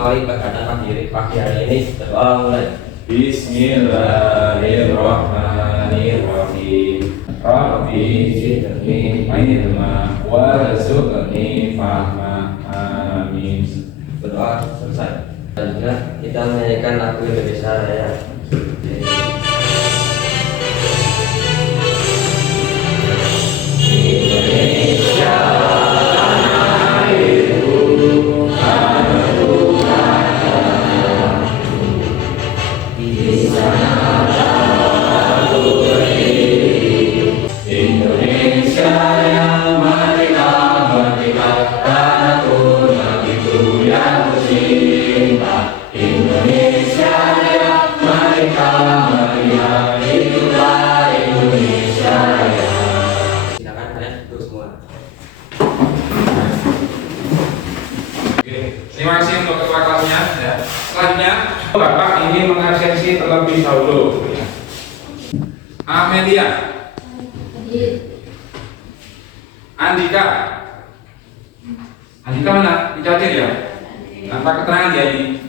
mengawali kegiatan pagi hari ini. Berdoa mulai. Bismillahirrahmanirrahim. Rabbi zidni ilma warzuqni fahma. Amin. Berdoa selesai. Selanjutnya kita menyanyikan lagu Indonesia Raya. Terima kasih untuk ketua kelasnya. Ya. Selanjutnya, Bapak ingin mengabsensi terlebih dahulu. Amelia, Andika, Andika mana? Tidak hadir ya? Tanpa keterangan ya ini.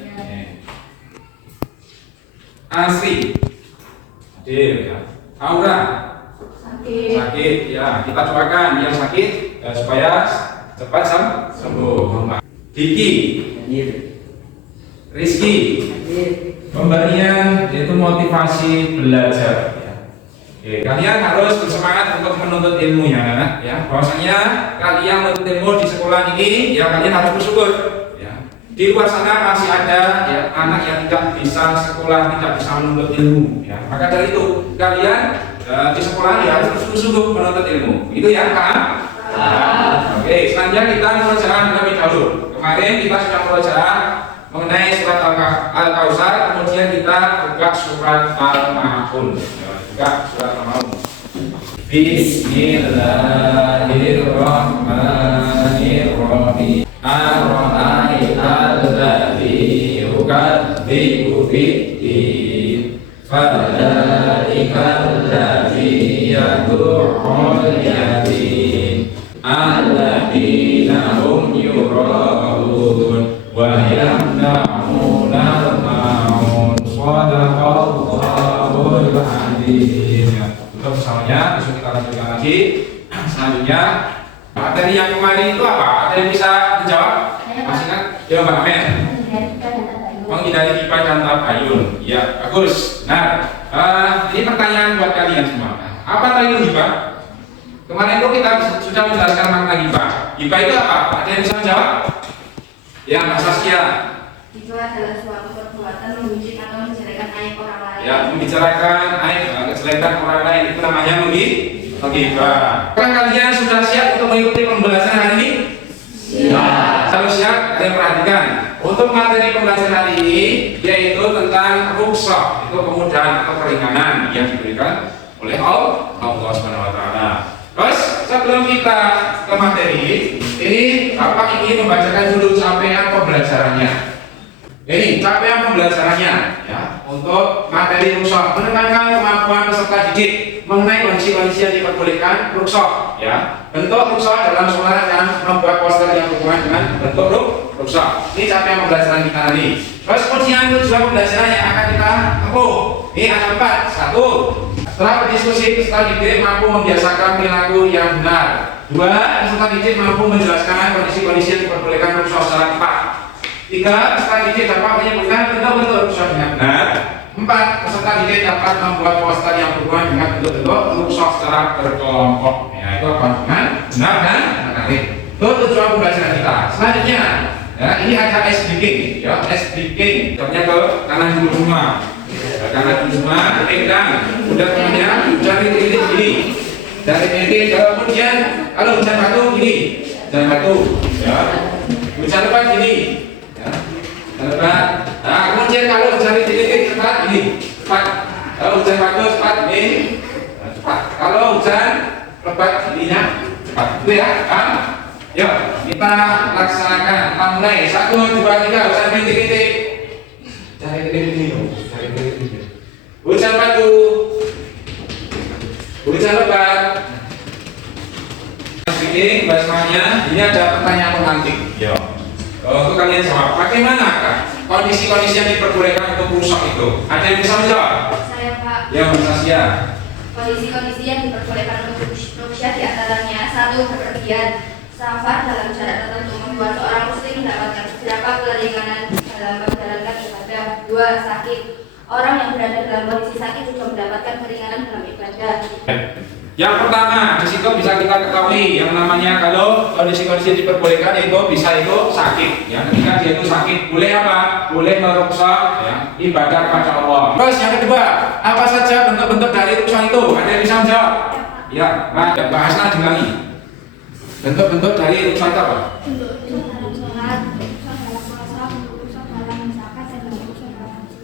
Asri, hadir ya. Aura, sakit ya. Kita cobakan yang sakit supaya cepat sembuh. Diki, Rizky, pemberian yaitu motivasi belajar. Oke, kalian harus bersemangat untuk menuntut ilmu ya, anak. Ya, bahwasanya kalian menuntut ilmu di sekolah ini, ya kalian harus bersyukur. Ya, di luar sana masih ada ya anak yang tidak bisa sekolah, tidak bisa menuntut ilmu. Ya, maka dari itu kalian di sekolah ya harus bersungguh-sungguh menuntut ilmu. Itu ya, paham? Oke, selanjutnya kita mengerjakan terlebih dahulu. Kemarin kita sudah belajar mengenai surat Al-Kautsar, kemudian kita buka surat Al-Maun. Buka surat Al-Maun. Bismillahirrahmanirrahim. Ar-ra'aital ladzi yukadzibu bid-din. Fadzalika alladzi yad'ul yatim. Alladzina hum yura'un wa yamna'una al-ma'un. Shadaqallahul adzim. Untuk misalnya besok kita lanjutkan lagi. Selanjutnya materi yang kemarin itu apa? Ada yang bisa menjawab? Masih kan? Ya Mbak Amer. Menghindari pipa dan tabayun. Ya, bagus. Nah, ini pertanyaan buat kalian semua. Apa tabayun pipa? Kemarin itu kita sudah menjelaskan makna hibah. Hibah itu apa? Ada yang bisa menjawab? Ya, Mas Saskia. Itu adalah suatu perbuatan membenci atau menjelekan aib orang lain. Ya, membicarakan aib, kejelekan orang lain itu namanya menghibah. Apakah kalian sudah siap untuk mengikuti pembahasan hari ini? Ya. Harus siap. Kalian perhatikan. Untuk materi pembahasan hari ini yaitu tentang rukhsah, itu kemudahan atau keringanan yang diberikan oleh Allah Subhanahu wa taala. Terus sebelum kita ke materi, ini Bapak ingin membacakan dulu capaian pembelajarannya. Ini capaian pembelajarannya, ya, untuk materi rukhsah, menekankan kemampuan peserta didik mengenai kondisi-kondisi yang diperbolehkan rukhsah, ya. Bentuk rukhsah dalam sekolah dan membuat poster yang berhubungan dengan bentuk rukhsah. Ini capaian pembelajaran kita hari. Terus kemudian tujuan pembelajaran yang akan kita tempuh. Ini ada 4. 1. Setelah berdiskusi, peserta didik mampu membiasakan perilaku yang benar. 2. Peserta didik mampu menjelaskan kondisi-kondisi yang diperbolehkan rukhsah secara tepat. 3. Peserta didik dapat menyebutkan bentuk-bentuk rukhsah dengan benar. 4. Peserta didik dapat membuat poster yang berhubungan dengan bentuk-bentuk rukhsah secara berkelompok. Ya, itu apa dengan benar dan benar. Itu tujuan pembelajaran kita. Selanjutnya, ya, ini ada ice breaking, ya, ice breaking. Contohnya ke kanan dulu semua. Karena semua pegang udah temannya cari titik gini, dari titik kemudian kalau hujan batu gini, hujan batu, ya, hujan lebat gini, ya, hujan lebat. Nah kemudian kalau hujan titik cepat gini, cepat. Kalau hujan batu cepat ini, cepat. Kalau hujan lebat ininya cepat. Itu ya, yuk kita laksanakan. Mulai 1, 2, 3 hujan titik-titik. Cari titik ini, cari titik ini. Hujan batu, hujan lebat. Ini bahasanya, ini ada pertanyaan pemantik. Yo. Untuk kalian jawab, bagaimana kondisi-kondisi yang diperbolehkan untuk rusak itu? Ada yang bisa menjawab? Saya Pak. Ya, Mas Asia. Kondisi-kondisi yang diperbolehkan untuk rukyah diantaranya: 1. Berpergian safar dalam jarak tertentu membuat seorang muslim mendapatkan beberapa keringanan dalam menjalankan ibadah. 2. Sakit, orang yang berada dalam kondisi sakit juga mendapatkan keringanan dalam ibadah. Yang pertama, di situ bisa kita ketahui yang namanya kalau kondisi-kondisi diperbolehkan itu bisa itu sakit. Ya, ketika dia itu sakit, boleh apa? Boleh merusak ya, ibadah kepada Allah. Terus yang kedua, apa saja bentuk-bentuk dari rusak itu? Ada yang bisa menjawab? Ya, bahas lagi lagi. Bentuk-bentuk dari rusak itu apa?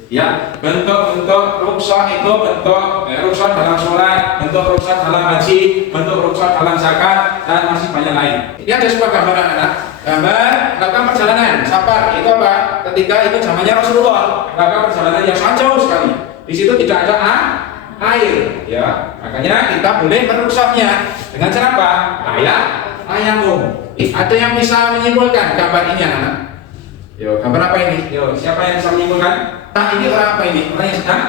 Ya, bentuk-bentuk rusak itu bentuk rusak dalam sholat, bentuk rusak dalam haji, bentuk rusak dalam zakat, dan masih banyak lain. Ini ada sebuah gambaran anak. Gambar melakukan perjalanan safar itu apa? Ketika itu zamannya Rasulullah melakukan perjalanan yang sangat jauh sekali. Di situ tidak ada air, ya. Makanya kita boleh merusaknya dengan cara apa? Tayamum. Ada yang bisa menyimpulkan gambar ini anak? Yo, gambar apa ini? Yo, siapa yang bisa menyimpulkan? Nah, ini orang apa ini? Orang yang sedang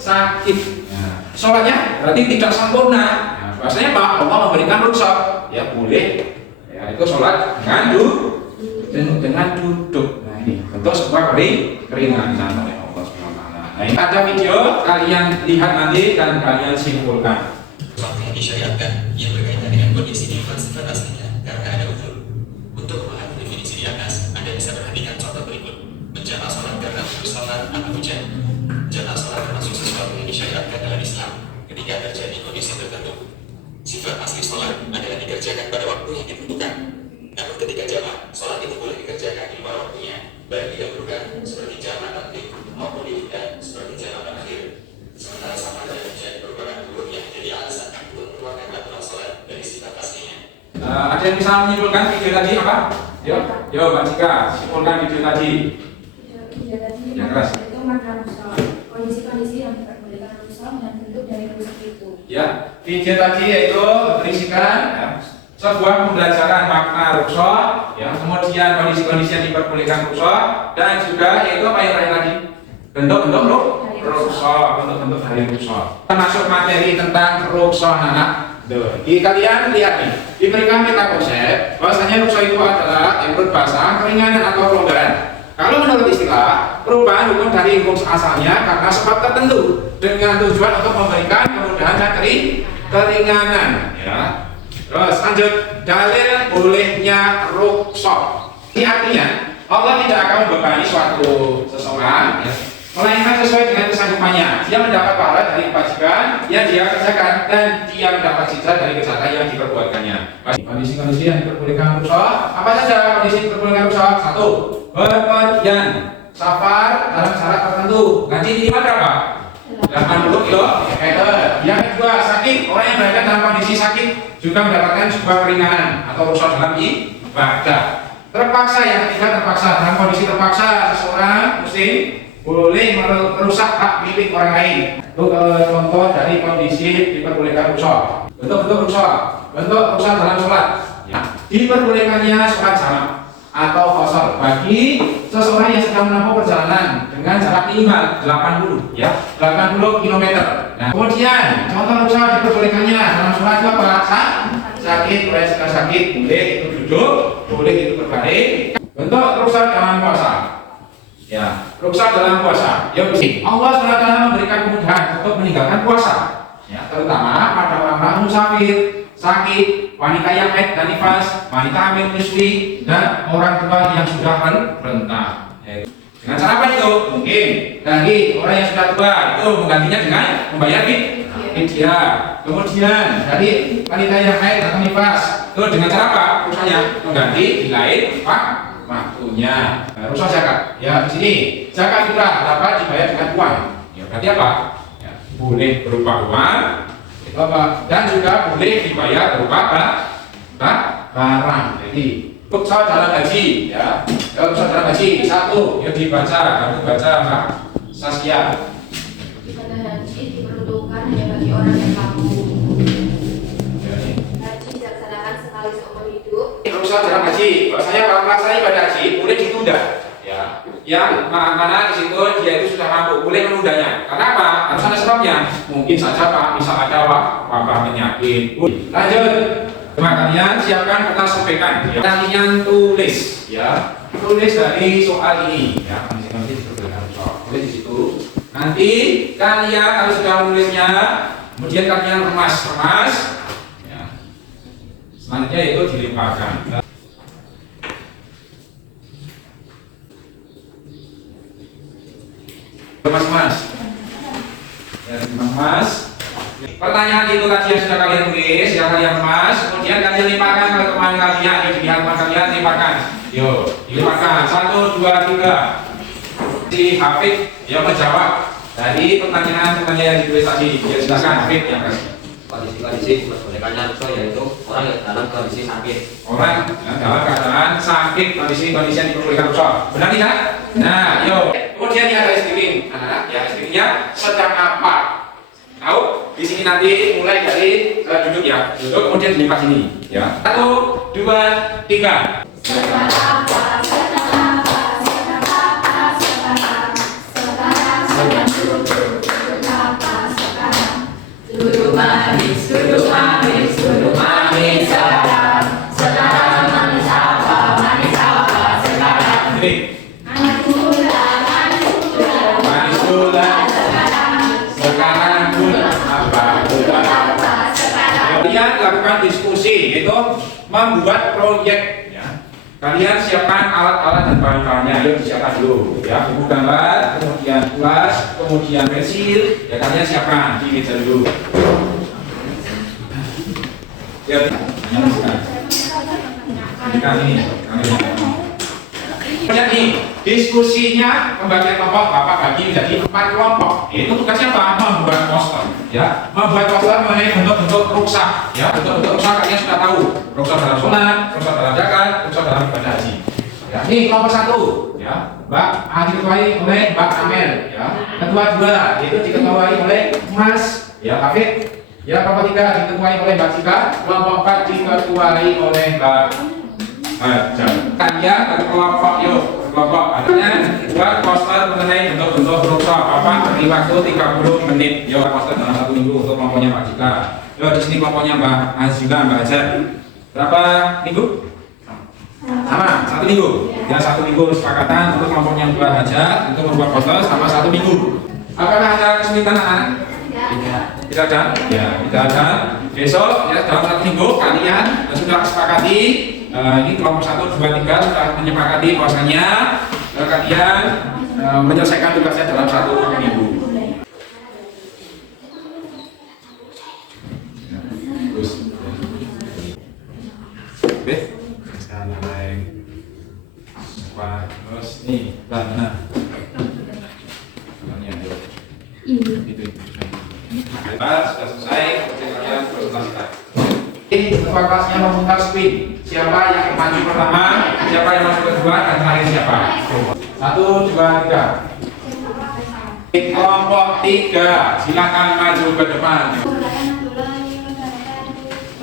sakit. Ya. Sholatnya berarti tidak sempurna. Ya, bahasanya Pak, Allah memberikan rusak. Ya boleh. Ya itu sholat dengan duduk. Nah ini bentuk sebuah keringanan oleh Allah SWT. Nah ini ada video, kalian lihat nanti dan kalian simpulkan. Sholat yang disyariatkan yang berkaitan dengan kondisi sifat aslinya karena ada unsur. Untuk memahami definisi di atas, Anda bisa perhatikan contoh berikut. Menjamak sholat karena putus sholat atau hujan. Jamak sholat termasuk sesuatu yang disyariatkan dalam Islam ketika terjadi kondisi tertentu. Sifat asli sholat adalah dikerjakan pada waktu yang ditentukan. Namun ketika jamak, sholat itu boleh dikerjakan di luar waktunya, baik didahulukan seperti jamak takdim maupun dihindar seperti jamak akhir. Sementara sama dan hujan merupakan dua yang jadi alasan untuk mengeluarkan aturan sholat dari sifat aslinya. Ada yang bisa menyimpulkan video tadi apa? Yo, Mbak Cika, simpulkan video tadi. Video tadi yang keras. Itu makna rusak, kondisi-kondisi yang diperbolehkan rusak dan bentuk dari rusak itu. Ya, video tadi yaitu berisikan ya, sebuah pembelajaran makna rusak, ya, kemudian kondisi-kondisi yang diperbolehkan rusak, dan juga yaitu apa yang lain tadi? Bentuk-bentuk rusak, bentuk-bentuk dari rusak. Masuk materi tentang rusak anak. Jadi kalian lihat nih, diberikan kita konsep bahwasanya rusak itu adalah menurut bahasa keringanan atau pelonggaran. Kalau menurut istilah, perubahan hukum dari hukum asalnya karena sebab tertentu dengan tujuan untuk memberikan kemudahan dan keringanan. Ya. Terus lanjut, dalil bolehnya rukhsah. Ini artinya Allah tidak akan membebani suatu seseorang, ya, melainkan sesuai dengan kesanggupannya. Dia mendapat pahala dari kewajiban yang dia kerjakan dan dia mendapat siksa dari kejahatan yang diperbuatkannya. Kondisi-kondisi yang diperbolehkan rukhsah, apa saja kondisi diperbolehkan rukhsah? 1. Berpergian safar dalam syarat tertentu. Ngaji minimal berapa? 80 km. Yang kedua, sakit. Orang yang berada dalam kondisi sakit juga mendapatkan sebuah keringanan atau rukhsah dalam ibadah. Terpaksa, yang ketiga terpaksa. Dalam kondisi terpaksa, seseorang muslim boleh merusak hak milik orang lain. Itu contoh dari kondisi diperbolehkan rukhsah. Bentuk-bentuk rukhsah. Bentuk rukhsah dalam sholat. Ya. Diperbolehkannya sholat jamak atau qashar bagi seseorang yang sedang menempuh perjalanan dengan jarak minimal 80 ya 80 km. Nah, kemudian contoh rukhsah diperbolehkannya dalam sholat itu apa? Sakit, boleh sedang sakit, boleh itu duduk, boleh itu berbaring. Bentuk rukhsah dalam puasa. Ya, rukhsah dalam puasa. Ya, Allah SWT memberikan kemudahan untuk meninggalkan puasa. Ya, terutama pada orang musafir, sakit, wanita yang haid dan nifas, wanita hamil menyusui, dan orang tua yang sudah renta. Dengan cara apa itu? Mungkin dari orang yang sudah tua itu menggantinya dengan membayar fidyah. Kemudian dari wanita yang haid atau nifas itu dengan cara apa? Rusaknya mengganti di lain waktunya. Rusak zakat. Ya di sini zakat fitrah dapat dibayar dengan uang. Ya berarti apa? Ya, boleh berupa uang. Dan juga boleh dibayar berupa barang. Jadi rukhsah dalam haji, ya. Rukhsah dalam haji 1 yang dibaca, kamu baca Mbak Saskia. Ibadah haji diperuntukkan hanya bagi orang yang mampu. Haji dilaksanakan sekali seumur hidup. Rukhsah dalam haji, bahwasanya kalau melaksanakan ibadah haji boleh menunda. Ya, yang mana di situ dia itu sudah mampu boleh menundanya. Karena apa? Harus ada sebabnya. Mungkin saja Pak, bisa ada wabah penyakit. Lanjut. Coba kalian siapkan kertas sobekan. Ya. Kalian tulis, ya, tulis dari soal ini. Ya, nanti tulis di situ. Nanti kalian harus sudah menulisnya. Kemudian kalian remas. Ya. Selanjutnya itu dilimpahkan. Mas. Ya, Mas. Pertanyaan itu tadi yang sudah kalian tulis, yang kalian mas, kemudian kalian limpahkan ke teman kalian, di teman kalian limpahkan. Yuk, limpahkan. 1, 2, 3. Si Hafid yang menjawab dari pertanyaan yang ditulis tadi. Ya, silakan Hafid yang kasih. Kondisi kemerdekaan itu yaitu orang yang dalam kondisi sakit. Orang yang dalam keadaan sakit, kondisi yang diperbolehkan usaha. Benar tidak? Nah, yuk. Kemudian ada screening. Nah, ya screeningnya sedang apa? Tahu? Di sini nanti mulai dari duduk ya. Duduk kemudian dilipat sini. Ya. 1, 2, 3. Duduk manis sekarang manis apa sekarang. Ini. Manis gula. Sekarang gula apa? Kalian lakukan diskusi, itu membuat proyek. Ya. Kalian siapkan alat-alat dan bahan-bahannya. Yuk disiapkan dulu. Ya, buku gambar, kemudian kuas, kemudian pensil. Ya kalian siapkan di meja dulu. Ya, kemudian nih, diskusinya pembagian kelompok Bapak bagi menjadi 4 kelompok. Itu tugasnya apa? Membuat poster. Ya, membuat poster mengenai bentuk-bentuk rusak. Ya, bentuk-bentuk rusak kalian sudah tahu. Rusak dalam sunat, rusak dalam zakat, rusak dalam ibadah haji. Ya, ini kelompok 1. Ya, Mbak diketuai oleh Mbak Amel. Ya, ketua 2 itu diketuai oleh Mas. Ya, Hafid. Ya, kelompok 3 diketuai oleh Mbak Cika. Kelompok 4 diketuai oleh Mbak Hajar. Kalian berkelompok yuk. Kelompok artinya buat poster mengenai bentuk-bentuk rusak. Bapak beri waktu 30 menit. Yuk poster dalam 1 minggu untuk kelompoknya Mbak Cika. Yuk di sini kelompoknya Mbak Azila, Mbak Hajar. Berapa minggu? Sama, 1 minggu. Ya 1 minggu kesepakatan untuk kelompoknya Mbak Hajar untuk membuat poster sama 1 minggu. Apakah ada kesulitan anak? Tidak ada? Ya, tidak ada. Besok ya dalam 1 minggu kalian sudah sepakati. Ini kelompok 1, 2, 3 sudah menyepakati bahwasanya kalian menyelesaikan tugasnya dalam 1 minggu. Terus nih, mana? Itu. Sudah selesai, kalian presentasikan. Ketua kelasnya memutar spin. Siapa yang maju pertama, siapa yang masuk kedua, dan terakhir siapa? 1, 2, 3. Kelompok 3, silakan maju ke depan.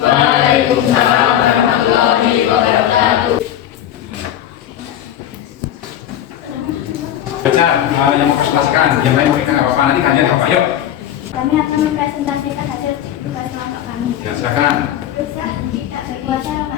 Waalaikumsalam warahmatullahi wabarakatuh. Baca yang mau presentasikan, yang lain mereka nggak apa-apa, nanti kalian apa? Yuk. Kami akan mempresentasikan hasil tugas kelompok kami. Ya silakan. Rusak tidak berkuasa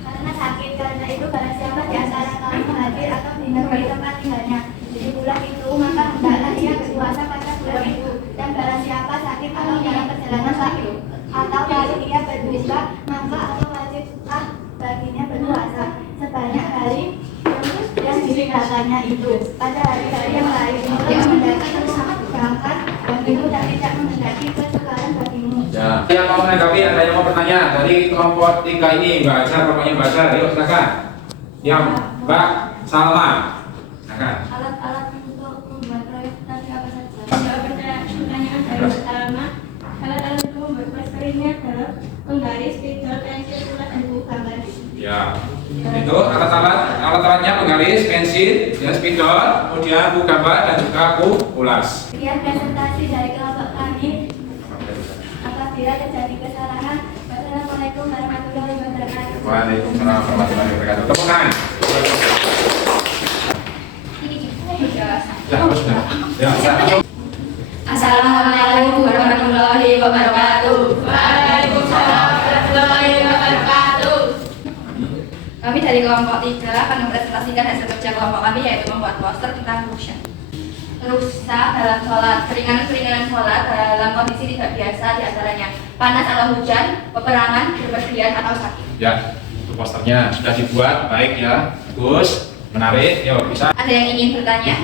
karena sakit, karena itu barang siapa di antara kamu hadir atau di tempat tinggalnya di bulan itu, maka hendaklah ia berpuasa pada bulan itu. Dan barang siapa sakit atau dalam perjalanan sakit atau lalu ia berbuka, maka atau wajiblah baginya berpuasa sebanyak hari yang dikatakannya itu pada hari-hari yang lain untuk mendaki berangkat bagimu dan tidak mendaki kesukaran bagimu. Ya. Yang mau menanggapi, ada yang mau bertanya dari kelompok 3 ini, Mbak Azhar, kelompoknya Mbak Azhar, yuk silakan. Yang Mbak Salma, silakan. Alat-alat untuk membuat proyek tadi apa saja? Pertanyaan dari pertama, alat-alat untuk membuat poster ini adalah penggaris, spidol, pensil, ulas, dan buku gambar. Ya, itu alat-alatnya penggaris, pensil, ya, spidol, kemudian buku gambar dan juga buku ulas. Sekian presentasi dari kelompok kami. Apabila terjadi kesalahan, wassalamualaikum warahmatullahi wabarakatuh. Waalaikumsalam warahmatullahi wabarakatuh. Tepuk tangan. Ya, sudah. Ya, langsung. Assalamualaikum warahmatullahi wabarakatuh. Waalaikumsalam warahmatullahi wabarakatuh. Kami dari kelompok 3 akan mempresentasikan hasil kerja kelompok kami, yaitu membuat poster tentang rusa dalam sholat. Keringanan-keringanan sholat dalam kondisi tidak biasa, diantaranya panas atau hujan, peperangan, bepergian atau sakit. Ya, untuk posternya sudah dibuat, baik ya, bagus, menarik. Yuk, bisa. Ada yang ingin bertanya?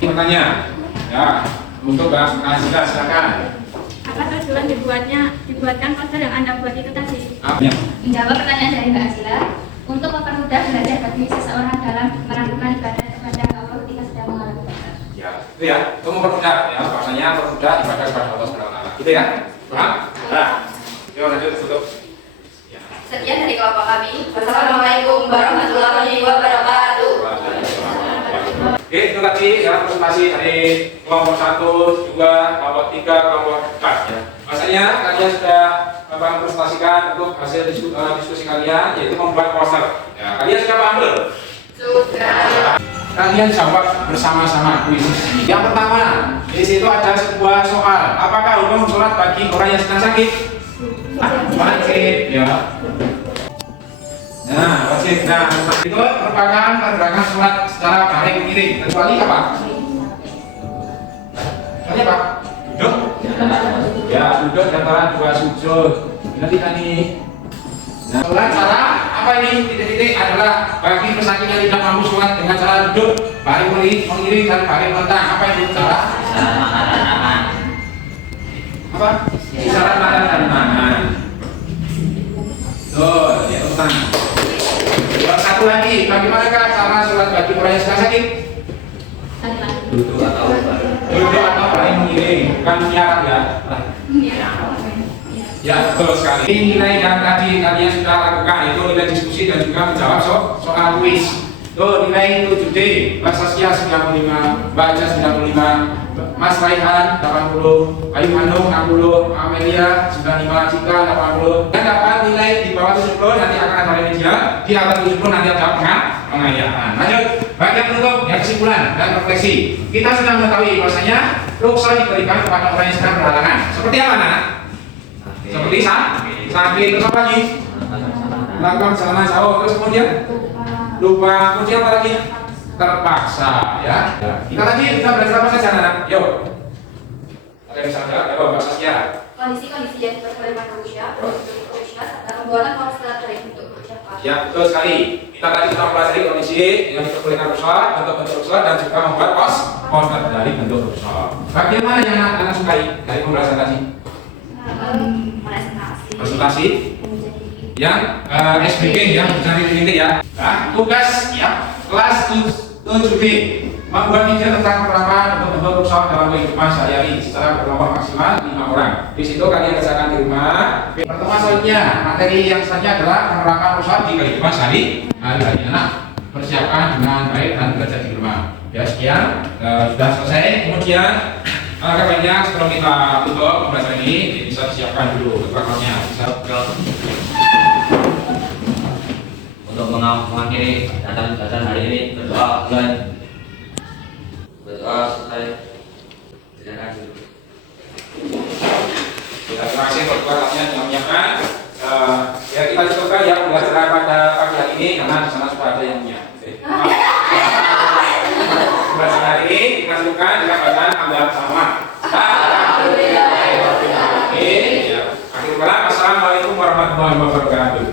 Bertanya, ya, untuk Mbak Nazila silakan. Apa tujuan dibuatkan poster yang Anda buat itu tadi? Apanya? Menjawab pertanyaan dari Mbak Asila, untuk mempermudah belajar bagi seseorang dalam melakukan ibadah kepada Allah ketika sedang mengalami puasa. Ya, itu ya, itu mempermudah ya, bahasanya mempermudah ibadah kepada Allah Subhanahu wa taala. Gitu ya. Paham? Nah. Yuk lanjut tutup. Ya. Sekian dari kelompok kami. Wassalamualaikum warahmatullahi wabarakatuh. Oke, itu tadi ya presentasi dari kelompok 1, 2, kelompok 3, kelompok 4 ya. Bahasanya kalian sudah mempresentasikan untuk hasil diskusi kalian, yaitu membuat poster. Ya, kalian sudah paham belum? Sudah. Kalian jawab bersama-sama kuis ini. Yang pertama, di situ ada sebuah soal. Apakah hukum sholat bagi orang yang sedang sakit? Wajib, ya. Nah, wajib. Nah, itu merupakan pergerakan sholat secara baring miring. Kecuali apa? Kecuali apa? Duduk? Ya, duduk antara dua sujud. Nanti tadi. Nah, sholat cara apa ini? Titik-titik adalah bagi pesakit yang tidak mampu sholat dengan cara duduk, baring mengiring dan baring melentang. Apa itu cara? Apa? Isyarat mata dan tangan. Tuh, ya tentang. Satu lagi, bagaimanakah cara sholat bagi orang yang sedang sakit? Duduk atau baring. Duduk atau baring mengiring, bukan menyiarap ya. Ya, betul sekali. Ini nilai yang tadi kalian sudah lakukan, itu nilai diskusi dan juga menjawab soal kuis. Tuh, nilai 7D, Mbak Saskia 95, Mbak Aja 95, Mas Raihan 80, Ayu Hanung 60, Amelia 95, Cika 80. Dan dapat nilai di bawah 70 nanti akan ada media, di atas 70 nanti ada pengayaan. Lanjut, bagian penutup yang kesimpulan dan refleksi. Kita sudah mengetahui bahwasanya ruksa diberikan kepada orang yang sedang berhalangan. Seperti apa, Nak? Seperti sakit, terus apa lagi? Melakukan kesalahan sahur, terus kemudian lupa, kemudian apa lagi? Terpaksa, ya. Kita tadi sudah belajar apa saja, anak? Yuk. Ada yang bisa jawab? Yuk, Mbak Saskia. Kondisi-kondisi yang diperbolehkan rusia, serta pembuatan poster dari bentuk berusaha. Ya, betul sekali. Kita tadi sudah mempelajari kondisi yang diperbolehkan rusak, bentuk-bentuk rusak, dan juga membuat poster dari bentuk rusak. Bagaimana yang anak sukai dari pembahasan tadi? Presentasi yang SBK yang mencari titik ya. Nah, tugas ya kelas 7B membuat video tentang penerapan bentuk-bentuk rusak dalam kehidupan sehari-hari secara berkelompok maksimal 5 orang. Di situ kalian kerjakan di rumah. Pertemuan selanjutnya materi yang selanjutnya adalah penerapan rusak di kehidupan sehari-hari. Anak persiapkan dengan baik dan belajar di rumah. Ya, sekian sudah selesai. Kemudian banyak sebelum kita tutup pembahasan ini bisa disiapkan dulu bakalnya. Untuk mengakhiri datang hari ini, berdoa mulai. Berdoa selesai. Silakan dulu. Ya, terima kasih untuk bakalnya yang menyiapkan. Ya, kita cukupkan ya pembelajaran pada pagi hari ini karena di sana sudah ada yang punya. Pembahasan hari ini kita cukupkan dengan bacaan Alhamdulillah bersama. Alhamdulillah. Akhir kata, assalamualaikum warahmatullahi wabarakatuh.